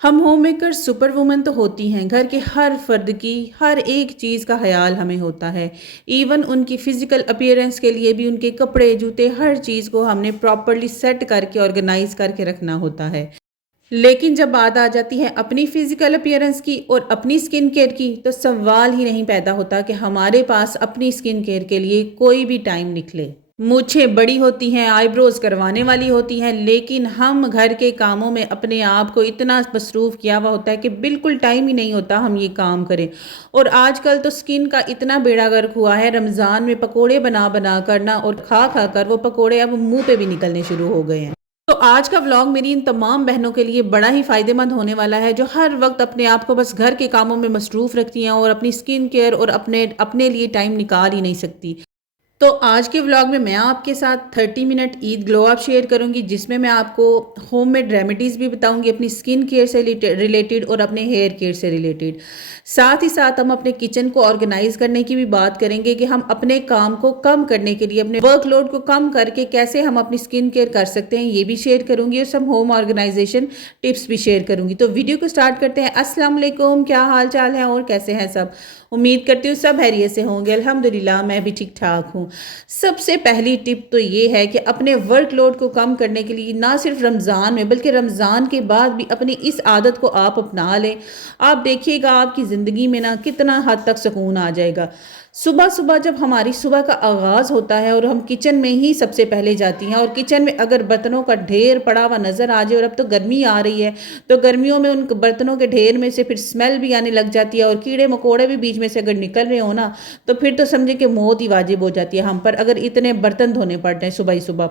हम home maker super woman तो होती हैं। घर के हर फर्द की हर एक चीज़ का ख्याल हमें होता है। इवन उनकी फ़िज़िकल अपीयरेंस के लिए भी उनके कपड़े जूते हर चीज़ को हमने प्रॉपरली सेट करके ऑर्गेनाइज करके रखना होता है। लेकिन जब बात आ जाती है अपनी फ़िज़िकल अपीयरेंस की और अपनी स्किन केयर की, तो सवाल ही नहीं पैदा होता कि हमारे पास अपनी स्किन केयर के लिए कोई भी टाइम निकले। मूंछें बड़ी होती हैं, आईब्रोज़ करवाने वाली होती हैं, लेकिन हम घर के कामों में अपने आप को इतना मसरूफ़ किया हुआ होता है कि बिल्कुल टाइम ही नहीं होता हम ये काम करें। और आजकल तो स्किन का इतना बेड़ा गर्क हुआ है, रमज़ान में पकोड़े बना बना करना और खा खा कर वो पकोड़े अब मुंह पे भी निकलने शुरू हो गए हैं। तो आज का व्लॉग मेरी इन तमाम बहनों के लिए बड़ा ही फ़ायदेमंद होने वाला है, जो हर वक्त अपने आप को बस घर के कामों में मसरूफ़ रखती हैं और अपनी स्किन केयर और अपने अपने लिए टाइम निकाल ही नहीं सकती। तो आज के व्लॉग में मैं आपके साथ 30 minute Eid glow up share करूंगी, जिसमें मैं आपको होममेड रेमेडीज़ भी बताऊंगी अपनी स्किन केयर से रिलेटेड और अपने हेयर केयर से रिलेटेड। साथ ही साथ हम अपने किचन को ऑर्गेनाइज करने की भी बात करेंगे कि हम अपने काम को कम करने के लिए, अपने वर्कलोड को कम करके कैसे हम अपनी स्किन केयर कर सकते हैं, ये भी शेयर करूंगी और सब होम ऑर्गेनाइजेशन टिप्स भी शेयर करूंगी। तो वीडियो को स्टार्ट करते हैं। अस्सलाम वालेकुम, क्या हाल चाल है और कैसे हैं सब? उम्मीद करती हूँ सब हैरियत से होंगे। अल्हम्दुलिल्लाह मैं भी ठीक ठाक हूँ। सबसे पहली टिप तो ये है कि अपने वर्कलोड को कम करने के लिए ना सिर्फ रमज़ान में बल्कि रमज़ान के बाद भी अपनी इस आदत को आप अपना लें। आप देखिएगा आपकी ज़िंदगी में ना कितना हद तक सुकून आ जाएगा। सुबह सुबह जब हमारी सुबह का आगाज़ होता है और हम किचन में ही सबसे पहले जाती हैं, और किचन में अगर बर्तनों का ढेर पड़ा हुआ नज़र आ जाए, और अब तो गर्मी आ रही है तो गर्मियों में उन बर्तनों के ढेर में से फिर स्मेल भी आने लग जाती है और कीड़े मकोड़े भी बीच में से अगर निकल रहे हो ना, तो फिर तो समझे कि मौत ही वाजिब हो जाती है हम पर, अगर इतने बर्तन धोने पड़ते हैं सुबह ही सुबह।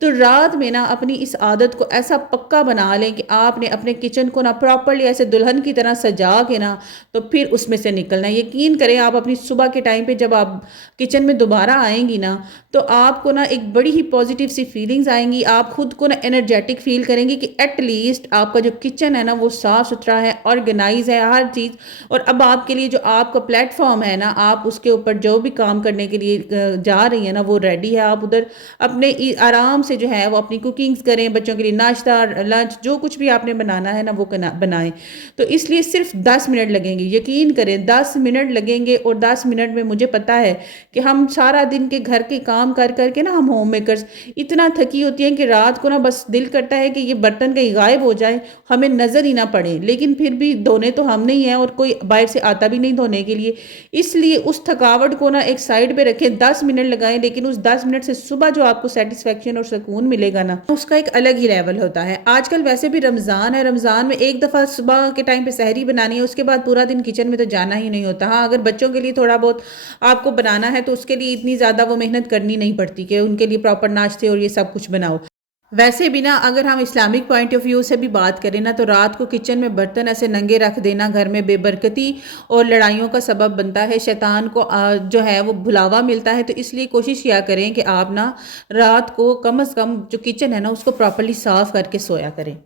तो रात में ना अपनी इस आदत को ऐसा पक्का बना लें कि आपने अपने किचन को ना प्रॉपरली ऐसे दुल्हन की तरह सजा के ना, तो फिर उसमें से निकलना है। यकीन करें आप अपनी सुबह के टाइम पे जब आप किचन में दोबारा आएंगी ना, तो आपको ना एक बड़ी ही पॉजिटिव सी फीलिंग्स आएंगी। आप खुद को ना एनर्जेटिक फील करेंगे कि एटलीस्ट आपका जो किचन है ना वो साफ़ सुथरा है, ऑर्गेनाइज है हर चीज़। और अब आपके लिए जो आपका प्लेटफॉर्म है ना, आप उसके ऊपर जो भी काम करने के लिए जा रही है ना, वो रेडी है। आप उधर अपने आराम से जो है वो अपनी कुकिंग्स करें, बच्चों के लिए नाश्ता लंच जो कुछ भी आपने बनाना है ना वो बनाएं। तो इसलिए सिर्फ 10 मिनट लगेंगे, यकीन करें 10 मिनट लगेंगे। और 10 मिनट में मुझे पता है कि हम सारा दिन के घर के काम कर करके ना, हम होम मेकर्स इतना थकी होती हैं कि रात को ना बस दिल करता है कि ये बर्तन कहीं गायब हो जाए, हमें नज़र ही ना पड़े, लेकिन फिर भी धोने तो हम नहीं हैं और कोई बाहर से आता भी नहीं धोने के लिए। इसलिए उस थकावट को ना एक साइड पे रखें, 10 मिनट लगाएं, लेकिन उस 10 मिनट से सुबह जो आपको सेटिस्फेक्शन और सुकून मिलेगा ना, उसका एक अलग ही लेवल होता है। आजकल वैसे भी रमज़ान है, रमज़ान में एक दफ़ा सुबह के टाइम पे सहरी बनानी है, उसके बाद पूरा दिन किचन में तो जाना ही नहीं होता। हाँ, अगर बच्चों के लिए थोड़ा बहुत आपको बनाना है तो उसके लिए इतनी ज़्यादा वो मेहनत करनी नहीं पड़ती कि उनके लिए प्रॉपर नाश्ते और ये सब कुछ बनाओ। वैसे भी ना अगर हम इस्लामिक पॉइंट ऑफ व्यू से भी बात करें ना, तो रात को किचन में बर्तन ऐसे नंगे रख देना घर में बेबरकती और लड़ाइयों का सबब बनता है। शैतान को जो है वो भुलावा मिलता है। तो इसलिए कोशिश किया करें कि आप ना रात को कम से कम जो किचन है ना उसको प्रॉपरली साफ़ करके सोया करें।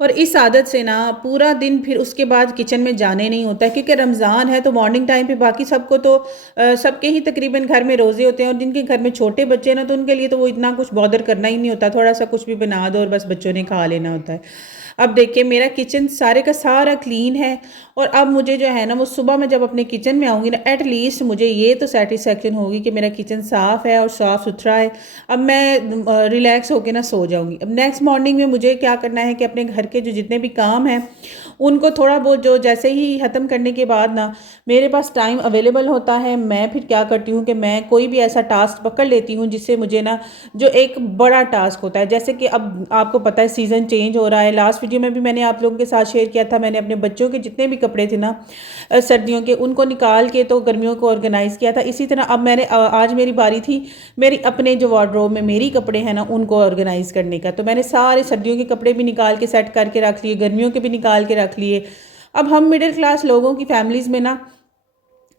और इस आदत से ना पूरा दिन फिर उसके बाद किचन में जाने नहीं होता है, क्योंकि रमज़ान है तो मॉर्निंग टाइम पे बाकी सबको तो सबके ही तकरीबन घर में रोज़े होते हैं, और जिनके घर में छोटे बच्चे हैं ना, तो उनके लिए तो वो इतना कुछ बॉदर करना ही नहीं होता, थोड़ा सा कुछ भी बना दो और बस बच्चों ने खा लेना होता है। अब देखिए मेरा किचन सारे का सारा क्लीन है, और अब मुझे जो है ना वो सुबह में जब अपने किचन में आऊँगी ना, एटलीस्ट मुझे ये तो सेटिस्फेक्शन होगी कि मेरा किचन साफ़ है और साफ़ सुथरा है। अब मैं रिलैक्स होकर ना सो जाऊँगी। अब नेक्स्ट मॉर्निंग में मुझे क्या करना है कि अपने घर के जो जितने भी काम हैं उनको थोड़ा बहुत जो जैसे ही ख़त्म करने के बाद ना मेरे पास टाइम अवेलेबल होता है, मैं फिर क्या करती हूँ कि मैं कोई भी ऐसा टास्क पकड़ लेती हूँ जिससे मुझे ना जो एक बड़ा टास्क होता है। जैसे कि अब आपको पता है सीज़न चेंज हो रहा है। लास्ट वीडियो में भी मैंने आप लोगों के साथ शेयर किया था, मैंने अपने बच्चों के जितने भी कपड़े थे ना सर्दियों के, उनको निकाल के तो गर्मियों को ऑर्गेनाइज़ किया था। इसी तरह अब मैंने आज मेरी बारी थी मेरी अपने जो वार्डरोब में मेरी कपड़े हैं ना उनको ऑर्गेनाइज़ करने का। तो मैंने सारे सर्दियों के कपड़े भी निकाल के सेट करके रख लिए, गर्मियों के भी निकाल के रख लिए। अब हम मिडिल क्लास लोगों की फैमिलीज़ में ना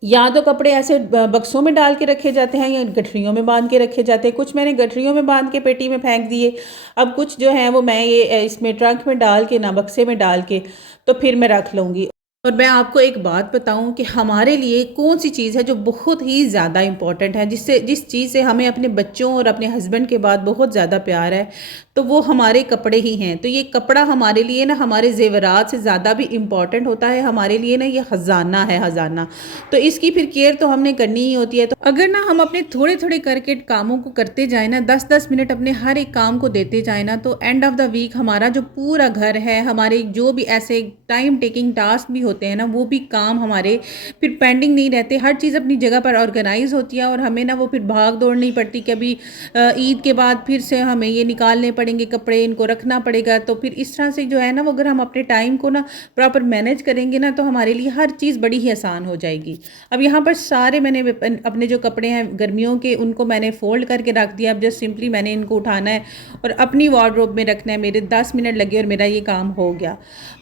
या तो कपड़े ऐसे बक्सों में डाल के रखे जाते हैं या गठरियों में बांध के रखे जाते हैं। कुछ मैंने गठरियों में बांध के पेटी में फेंक दिए। अब कुछ जो है वो मैं ये इसमें ट्रंक में डाल के ना बक्से में डाल के तो फिर मैं रख लूँगी। और मैं आपको एक बात बताऊं कि हमारे लिए कौन सी चीज़ है जो बहुत ही ज़्यादा इम्पॉर्टेंट है, जिस चीज़ से हमें अपने बच्चों और अपने हस्बैंड के बाद बहुत ज़्यादा प्यार है, तो वो हमारे कपड़े ही हैं। तो ये कपड़ा हमारे लिए ना हमारे ज़ेवरात से ज़्यादा भी इम्पॉर्टेंट होता है, हमारे लिए ना ये ख़जाना है, ख़जाना। तो इसकी फिर केयर तो हमने करनी ही होती है। तो अगर ना हम अपने थोड़े थोड़े करके कामों को करते जाए ना, 10-10 मिनट अपने हर एक काम को देते जाए ना, तो एंड ऑफ द वीक हमारा जो पूरा घर है, हमारे जो भी ऐसे टाइम टेकिंग टास्क भी होते हैं ना, वो भी काम हमारे फिर पेंडिंग नहीं रहते। हर चीज़ अपनी जगह पर ऑर्गेनाइज होती है और हमें ना वो फिर भाग दौड़ नहीं पड़ती कि अभी ईद के बाद फिर से हमें ये निकालने पड़ेंगे कपड़े, इनको रखना पड़ेगा। तो फिर इस तरह से जो है ना, वो अगर हम अपने टाइम को ना प्रॉपर मैनेज करेंगे ना, तो हमारे लिए हर चीज़ बड़ी ही आसान हो जाएगी। अब यहाँ पर सारे मैंने अपने जो कपड़े हैं गर्मियों के, उनको मैंने फ़ोल्ड करके रख दिया। अब जस्ट सिंपली मैंने इनको उठाना है और अपनी वार्डरोब में रखना है। मेरे 10 मिनट लगे और मेरा ये काम हो गया।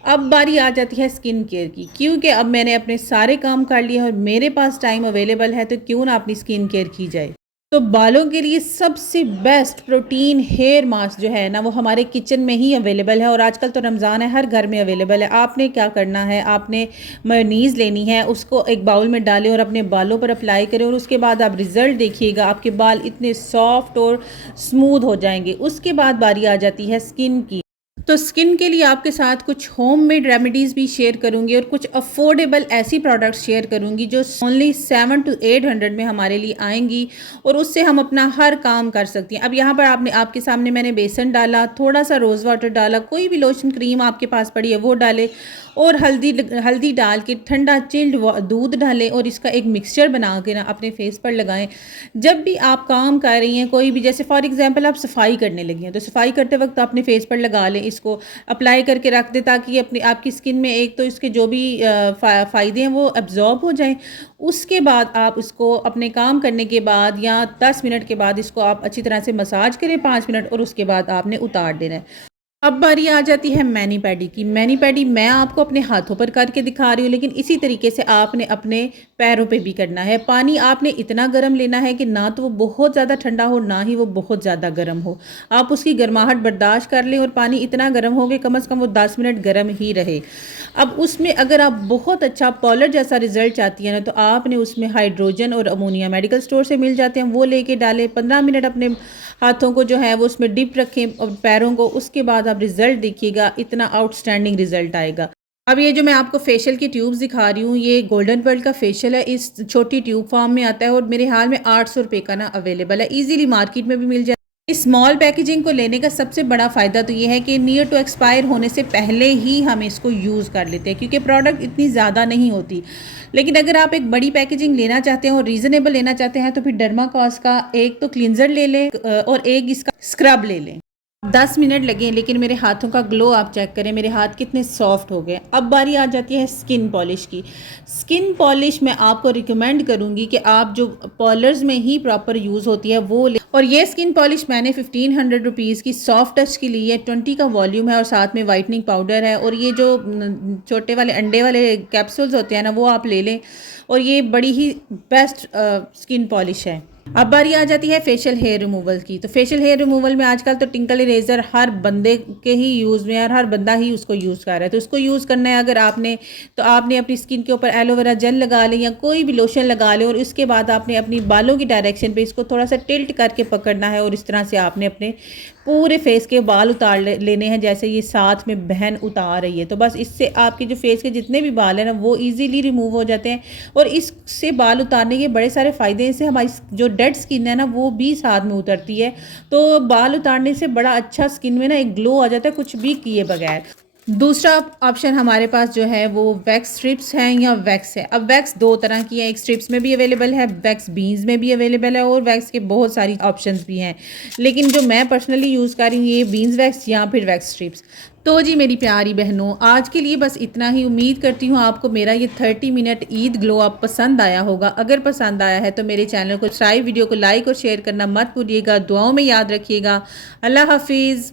अब बारी आ जाती है स्किन केयर की, क्योंकि अब मैंने अपने सारे काम कर लिए और मेरे पास टाइम अवेलेबल है, तो क्यों ना अपनी स्किन केयर की जाए। तो बालों के लिए सबसे बेस्ट प्रोटीन हेयर मास्क जो है ना, वो हमारे किचन में ही अवेलेबल है और आजकल तो रमज़ान है, हर घर में अवेलेबल है। आपने क्या करना है, आपने मेयोनीज़ लेनी है, उसको एक बाउल में डालें और अपने बालों पर अप्लाई करें और उसके बाद आप रिज़ल्ट देखिएगा, आपके बाल इतने सॉफ्ट और स्मूथ हो जाएंगे। उसके बाद बारी आ जाती है स्किन की। तो स्किन के लिए आपके साथ कुछ होममेड रेमेडीज़ भी शेयर करूंगी और कुछ अफोर्डेबल ऐसी प्रोडक्ट्स शेयर करूंगी जो ओनली 700 to 800 में हमारे लिए आएंगी और उससे हम अपना हर काम कर सकती हैं। अब यहाँ पर आपके सामने मैंने बेसन डाला, थोड़ा सा रोज़ वाटर डाला, कोई भी लोशन क्रीम आपके पास पड़ी है वो डालें और हल्दी डाल के ठंडा चिल्ड दूध डालें और इसका एक मिक्सचर बना के ना अपने फेस पर लगाएं। जब भी आप काम कर रही हैं कोई भी, जैसे फॉर एग्जांपल आप सफाई करने लगी हैं, तो सफाई करते वक्त अपने फेस पर लगा लें, इसको अप्लाई करके रख दें ताकि आपकी स्किन में एक तो इसके जो भी फ़ायदे हैं वो एब्जॉर्ब हो जाएं। उसके बाद आप इसको अपने काम करने के बाद या 10 मिनट के बाद इसको आप अच्छी तरह से मसाज करें 5 मिनट और उसके बाद आपने उतार देना है। अब बारी आ जाती है मैनी पैडी की। मैनी पैडी मैं आपको अपने हाथों पर करके दिखा रही हूँ, लेकिन इसी तरीके से आपने अपने पैरों पे भी करना है। पानी आपने इतना गर्म लेना है कि ना तो वो बहुत ज़्यादा ठंडा हो, ना ही वो बहुत ज़्यादा गर्म हो। आप उसकी गर्माहट बर्दाश्त कर लें और पानी इतना गर्म हो कि कम से कम वो 10 मिनट गर्म ही रहे। अब उसमें अगर आप बहुत अच्छा पॉलर जैसा रिजल्ट चाहती हैं ना, तो आपने उसमें हाइड्रोजन और अमोनिया मेडिकल स्टोर से मिल जाते हैं, वो लेके डालें। 15 मिनट अपने हाथों को जो है वो उसमें डिप रखें और पैरों को, उसके बाद आप रिजल्ट देखिएगा, इतना आउटस्टैंडिंग रिजल्ट आएगा। अब ये जो मैं आपको फेशियल की ट्यूब्स दिखा रही हूँ, ये गोल्डन वर्ल्ड का फेशियल है, इस छोटी ट्यूब फॉर्म में आता है और मेरे हाल में 800 रुपये का ना अवेलेबल है, इजीली मार्केट में भी मिल जाए। इस स्मॉल पैकेजिंग को लेने का सबसे बड़ा फ़ायदा तो ये है कि नियर टू एक्सपायर होने से पहले ही हम इसको यूज़ कर लेते हैं, क्योंकि प्रोडक्ट इतनी ज़्यादा नहीं होती। लेकिन अगर आप एक बड़ी पैकेजिंग लेना चाहते हैं और रीज़नेबल लेना चाहते हैं, तो फिर डर्माकॉस का एक तो क्लींजर ले लें और एक इसका स्क्रब ले लें। 10 मिनट लगे, लेकिन मेरे हाथों का ग्लो आप चेक करें, मेरे हाथ कितने सॉफ्ट हो गए। अब बारी आ जाती है स्किन पॉलिश की। स्किन पॉलिश मैं आपको रिकमेंड करूंगी कि आप जो पॉलर्स में ही प्रॉपर यूज़ होती है वो ले। और ये स्किन पॉलिश मैंने 1500 रुपीज़ की सॉफ्ट टच की ली है, 20 का वॉल्यूम है और साथ में वाइटनिंग पाउडर है। और ये जो छोटे वाले अंडे वाले कैप्सूल्स होते हैं ना, वो आप ले लें और ये बड़ी ही बेस्ट स्किन पॉलिश है। अब बारी आ जाती है फेशियल हेयर रिमूवल की। तो फेशियल हेयर रिमूवल में आजकल तो टिंकल इरेजर हर बंदे के ही यूज़ में है और हर बंदा ही उसको यूज़ कर रहा है। तो उसको यूज़ करना है अगर आपने, तो आपने अपनी स्किन के ऊपर एलोवेरा जेल लगा लें या कोई भी लोशन लगा लें और उसके बाद आपने अपनी बालों की डायरेक्शन पे इसको थोड़ा सा टिल्ट करके पकड़ना है और इस तरह से आपने अपने पूरे फेस के बाल उतार लेने हैं, जैसे ये साथ में बहन उतार रही है। तो बस इससे आपके जो फेस के जितने भी बाल हैं ना, वो ईजीली रिमूव हो जाते हैं। और इससे बाल उतारने के बड़े सारे फ़ायदे हैं। इससे हमारी जो डेड स्किन है ना, वो भी साथ में उतरती है। तो बाल उतारने से बड़ा अच्छा स्किन में ना एक ग्लो आ जाता है, कुछ भी किए बगैर। दूसरा ऑप्शन हमारे पास जो है वो वैक्स स्ट्रिप्स हैं या वैक्स है। अब वैक्स दो तरह की है, एक स्ट्रिप्स में भी अवेलेबल है, वैक्स बीन्स में भी अवेलेबल है और वैक्स के बहुत सारी ऑप्शंस भी हैं। लेकिन जो मैं पर्सनली यूज़ कर रही हूँ, ये बीन्स वैक्स या फिर वैक्स स्ट्रिप्स। तो जी मेरी प्यारी बहनों, आज के लिए बस इतना ही। उम्मीद करती हूँ आपको मेरा ये 30 मिनट ईद ग्लो अप पसंद आया होगा। अगर पसंद आया है तो मेरे चैनल को सब्सक्राइब, वीडियो को लाइक और शेयर करना मत भूलिएगा। दुआओं में याद रखिएगा। अल्लाह हाफिज़।